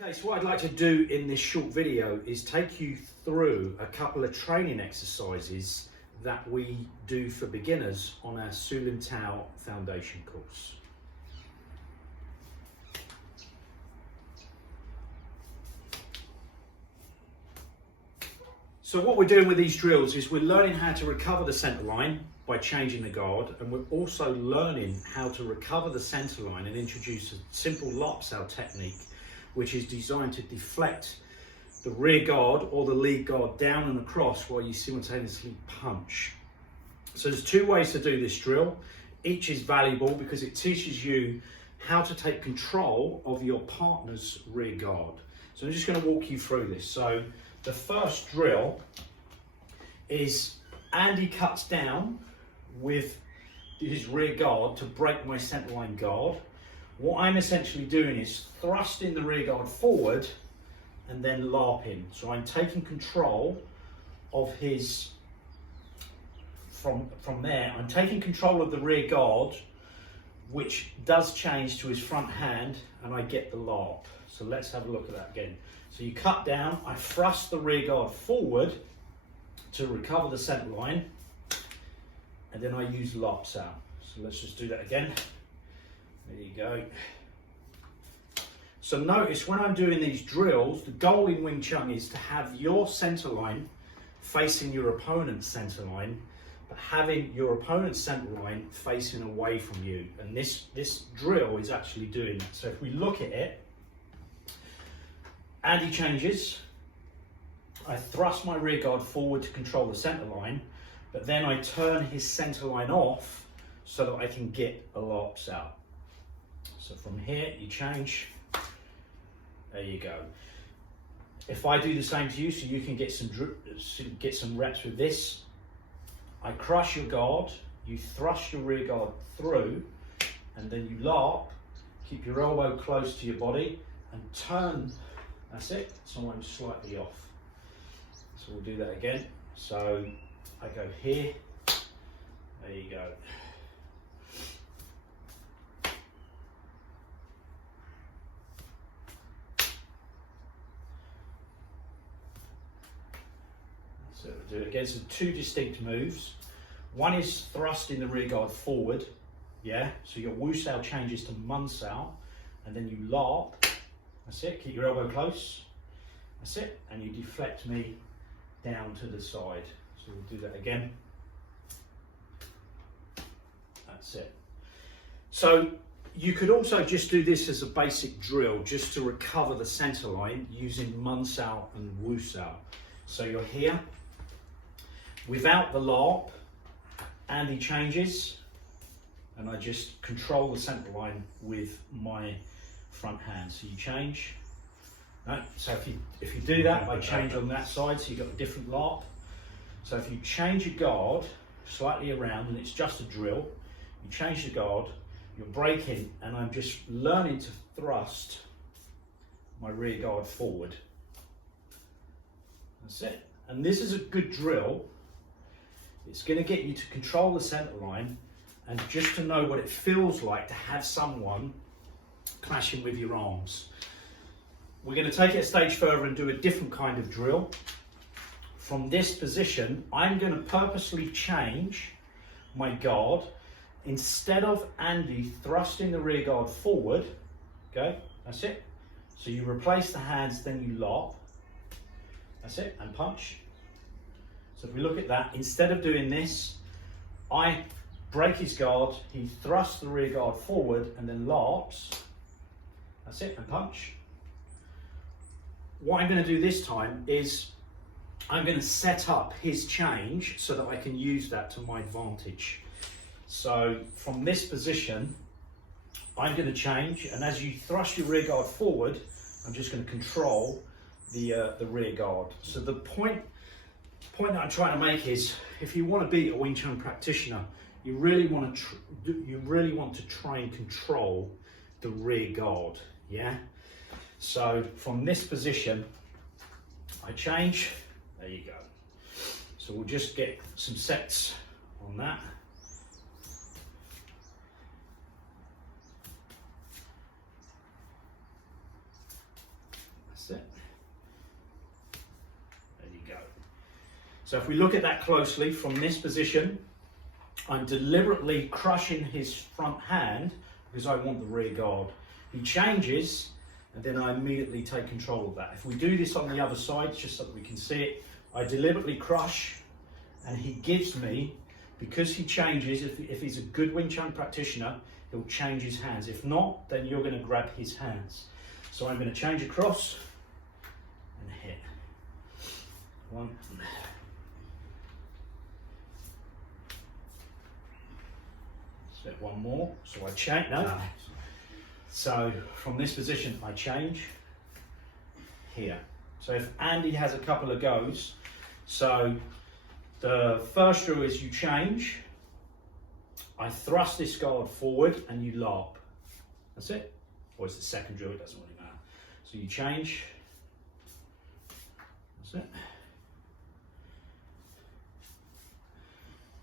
Okay, so what I'd like to do in this short video is take you through a couple of training exercises that we do for beginners on our Mun Sau foundation course. So what we're doing with these drills is we're learning how to recover the center line by changing the guard, and we're also learning how to recover the center line and introduce a simple Lap Sau technique, which is designed to deflect the rear guard or the lead guard down and across while you simultaneously punch. So there's two ways to do this drill. Each is valuable because it teaches you how to take control of your partner's rear guard. So I'm just going to walk you through this. So the first drill is Andy cuts down with his rear guard to break my centerline guard. What I'm essentially doing is thrusting the rear guard forward and then larping. So I'm taking control of his, from there, I'm taking control of the rear guard, which does change to his front hand, and I get the larp. So let's have a look at that again. So you cut down, I thrust the rear guard forward to recover the center line, and then I use Lap Sau. So let's just do that again. There you go. So notice when I'm doing these drills, the goal in Wing Chun is to have your center line facing your opponent's center line, but having your opponent's center line facing away from you. And this drill is actually doing that. So if we look at it, Andy changes, I thrust my rear guard forward to control the center line, but then I turn his center line off so that I can get a Lap Sau. So from here, you change, there you go. If I do the same to you, so you can get some reps with this, I crush your guard, you thrust your rear guard through, and then you larp, keep your elbow close to your body, and turn, that's it, so I'm slightly off. So we'll do that again. So I go here, there you go. So we'll do it again. So two distinct moves. One is thrusting the rear guard forward, yeah. So your Mun Sau changes to Mun Sau, and then you larp. That's it. Keep your elbow close. That's it. And you deflect me down to the side. So we'll do that again. That's it. So you could also just do this as a basic drill, just to recover the center line using Mun Sau and Wu Sau. So you're here. Without the larp, Andy changes, and I just control the center line with my front hand. So you change. No, so if you do that, I change on that side, so you've got a different larp. So if you change your guard slightly around, and it's just a drill, you change the guard, you're breaking, and I'm just learning to thrust my rear guard forward. That's it. And this is a good drill. It's going to get you to control the center line and just to know what it feels like to have someone clashing with your arms. We're going to take it a stage further and do a different kind of drill. From this position, I'm going to purposely change my guard. Instead of Andy thrusting the rear guard forward, okay, that's it. So you replace the hands, then you larp. That's it, and punch. So if we look at that, instead of doing this, I break his guard, he thrusts the rear guard forward and then larps. That's it, and punch. What I'm going to do this time is I'm going to set up his change so that I can use that to my advantage. So from this position, I'm going to change, and as you thrust your rear guard forward, I'm just going to control the rear guard. So the point that I'm trying to make is, if you want to be a Wing Chun practitioner, you really want to try and control the rear guard, yeah. So from this position, I change. There you go. So we'll just get some sets on that. So if we look at that closely from this position, I'm deliberately crushing his front hand because I want the rear guard. He changes, and then I immediately take control of that. If we do this on the other side, just so that we can see it, I deliberately crush, and he gives me, because he changes, if he's a good Wing Chun practitioner, he'll change his hands. If not, then you're going to grab his hands. So I'm going to change across and hit. One. Set one more. So I change. No. So from this position, I change here. So if Andy has a couple of goes, so the first drill is you change, I thrust this guard forward and you lap. That's it. Or it's the second drill, it doesn't really matter. So you change, that's it.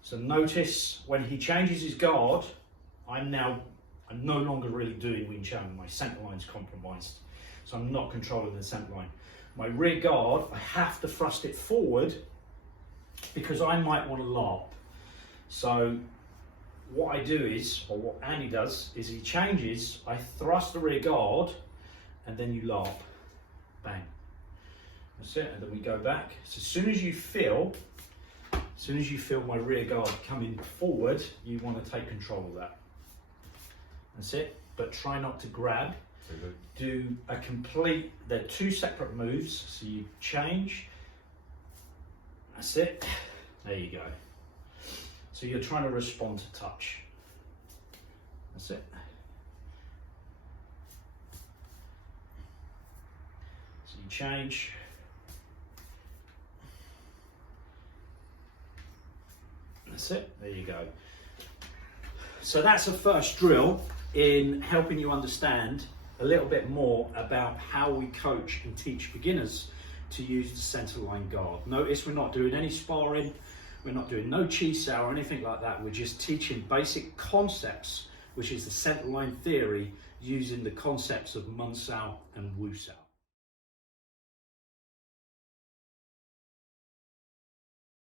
So notice when he changes his guard, I'm no longer really doing Wing Chun. My center line's compromised. So I'm not controlling the center line. My rear guard, I have to thrust it forward because I might want to lap. So what I do is, or what Andy does, is he changes, I thrust the rear guard, and then you lap. Bang. That's it, and then we go back. So as soon as you feel my rear guard coming forward, you want to take control of that. That's it, but try not to grab. Do a complete, they're two separate moves, so you change, that's it, there you go. So you're trying to respond to touch, that's it. So you change, that's it, there you go. So that's the first drill in helping you understand a little bit more about how we coach and teach beginners to use the center line guard. Notice we're not doing any sparring, we're not doing no Chi Sau or anything like that. We're just teaching basic concepts, which is the center line theory, using the concepts of Mun Sau and Wu Sau.